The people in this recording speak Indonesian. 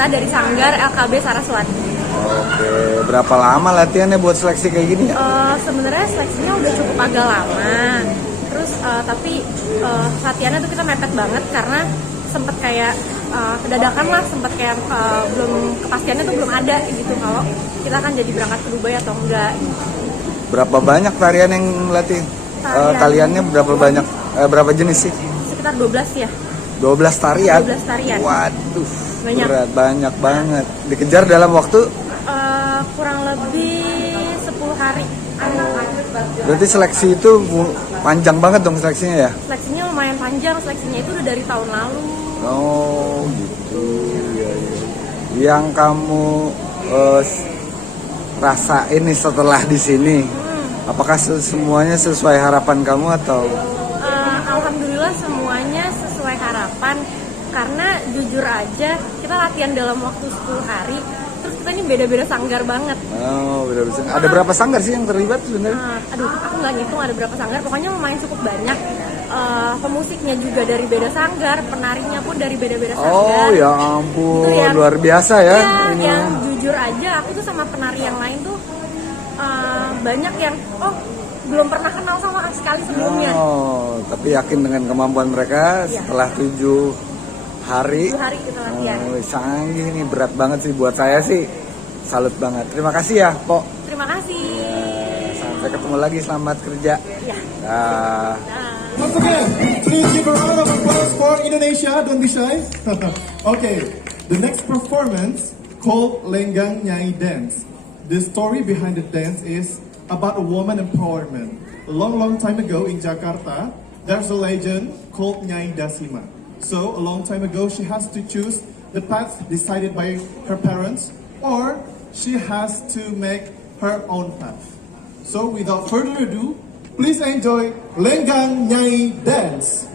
kita dari Sanggar LKB Saraswati. Oke, berapa lama latihannya buat seleksi kayak gini ya? Sebenarnya seleksinya udah cukup agak lama. Terus tapi latihannya tuh kita mepet banget karena sempet kayak dadakan lah, sempet kayak belum kepastiannya tuh belum ada gitu kalau kita akan jadi berangkat ke Dubai atau enggak. Berapa banyak tarian yang latih? Taliannya berapa banyak? Berapa jenis sih? Sekitar 12 ya. 12 tarian? 12 tarian. Waduh, Banyak. berat, banyak banget. Dikejar dalam waktu? Kurang lebih 10 hari. Berarti seleksi itu panjang banget dong seleksinya ya? Seleksinya lumayan panjang, seleksinya itu udah dari tahun lalu. Oh gitu, ya, ya. Yang kamu rasain nih setelah di sini, apakah semuanya sesuai harapan kamu atau? Alhamdulillah semuanya sesuai harapan. Karena jujur aja kita latihan dalam waktu 10 hari. Terus kita ini beda-beda sanggar banget. Oh, beda-beda. Ada berapa sanggar sih yang terlibat sebenarnya? Aku nggak ngitung ada berapa sanggar. Pokoknya lumayan cukup banyak. Pemusiknya juga dari beda sanggar, penarinya pun dari beda-beda sanggar. Oh ya ampun, Itu yang, luar biasa ya. Ini. Yang jujur aja, aku tuh sama penari yang lain tuh banyak yang belum pernah kenal sama sekali sebelumnya. Oh, tapi yakin dengan kemampuan mereka setelah 7 hari. 7 hari kita latihan. Canggih nih, berat banget sih buat saya sih. Salut banget. Terima kasih ya, Po. Terima kasih. Sampai ketemu lagi, selamat kerja. Ya. Once again, please give a round of applause for Indonesia. Don't be shy. Okay, the next performance called Lenggang Nyai Dance. The story behind the dance is about a woman empowerment. A long time ago in Jakarta, there's a legend called Nyai Dasima. So a long time ago, she has to choose the path decided by her parents, or she has to make her own path. So without further ado, please enjoy Lenggang Nyai Dance.